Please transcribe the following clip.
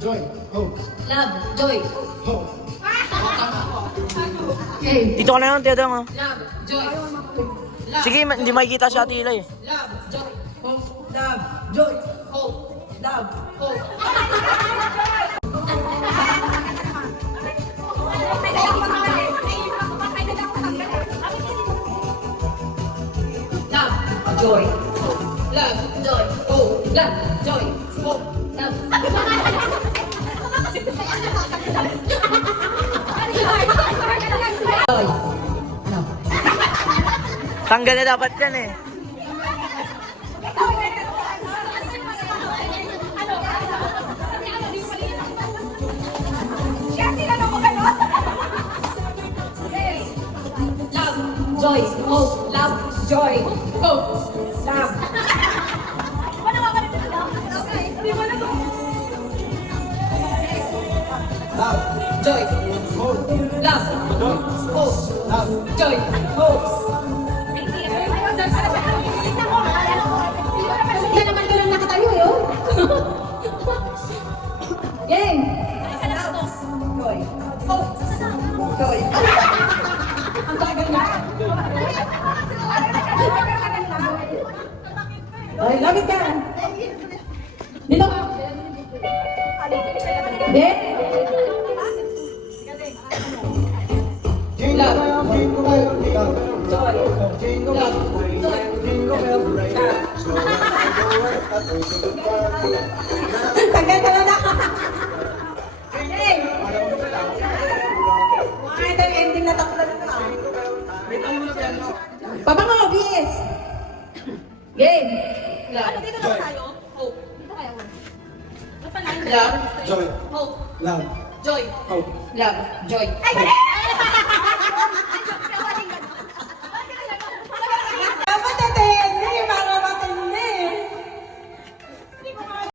joy, hope, Love, joy. hope. Okay. Dito ka na yun, Tedong. Oh. Love, joy. Love, Sige, hindi makikita si Ate Ila eh. love, joy. Hope, Love, joy, hope, love. hope. Love, joy. Love, joy. Hope, love, joy. Hope, love. Joy. Ano? Tanggal na dapat yan eh. Love, joy, hope, love, joy, hope, love. Love, Joy, hope, love, hope, love. joy, hope. Hindi naman ko lang nakatayo eh, oh. Game. Joy, hope, joy. Ang tagal na. Ay, lamit ka. Dito ka. Hindi. Jingle bell, jingle bell, love. Joy, Jingle love, bell, joy. jingle bell, ring. Slow down, go away, at the jingle bell. Tagal ka na na. Hey! Mga ito yung ending na takla na ka. Pabango, BS! Game! Love, Joy, hope, joy, love, hope, love, joy, hope. love, joy.